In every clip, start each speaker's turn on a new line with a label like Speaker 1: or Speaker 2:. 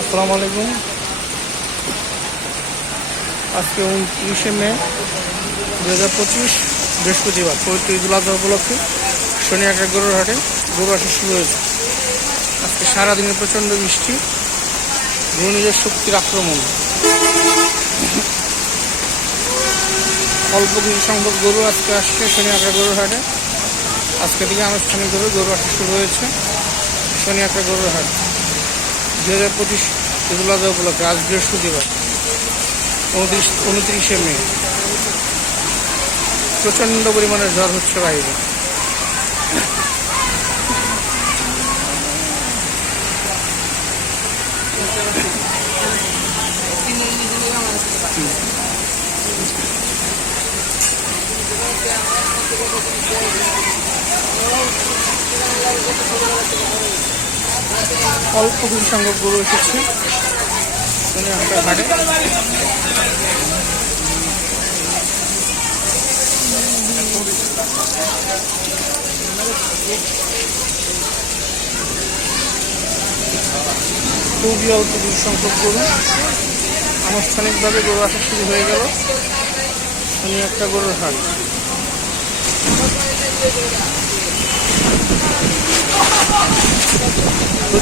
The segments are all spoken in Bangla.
Speaker 1: আসসালামু আলাইকুম। আজকে উনত্রিশে মে দু হাজার পঁচিশ, বৃহস্পতিবার, পবিত্র ঈদুল আজহা উপলক্ষে শনি একটা গরুর হাটে গরু হাটে শুরু হয়েছে। আজকে সারাদিনে প্রচণ্ড বৃষ্টি, ঘূর্ণিঝড় শক্তির আক্রমণ। অল্প কিছু সংখ্যক গরু আজকে আসছে শনি একটা গরুর হাটে। আজকে থেকে আনুষ্ঠানিকভাবে গরু হাট শুরু হয়েছে শনি একটা গরুর হাট। দু হাজার পঁচিশ ঈদুল উপলক্ষে আজ বৃহস্পতিবার উনত্রিশ, উনত্রিশে মে। প্রচণ্ড পরিমাণে ঝড় হচ্ছে বাইরে। অল্প কিছু সংখ্যক গরু এসেছে। একটা খুবই অল্প কিছু সংখ্যক গরু। আনুষ্ঠানিকভাবে গরু আসা শুরু হয়ে গেল। শনি একটা গরুর হাট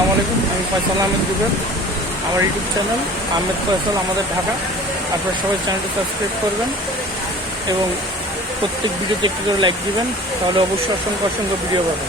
Speaker 1: আসসালামু আলাইকুম, আমি ফয়সাল আহমেদ গুজর আমার ইউটিউব চ্যানেল আহমেদ ফয়সাল, আমাদের ঢাকা। আপনার সবাই চ্যানেলটি সাবস্ক্রাইব করবেন এবং প্রত্যেক ভিডিওতে একটু করে লাইক দিবেন, তাহলে অবশ্যই অসংখ্য অসংখ্য ভিডিও পাবেন।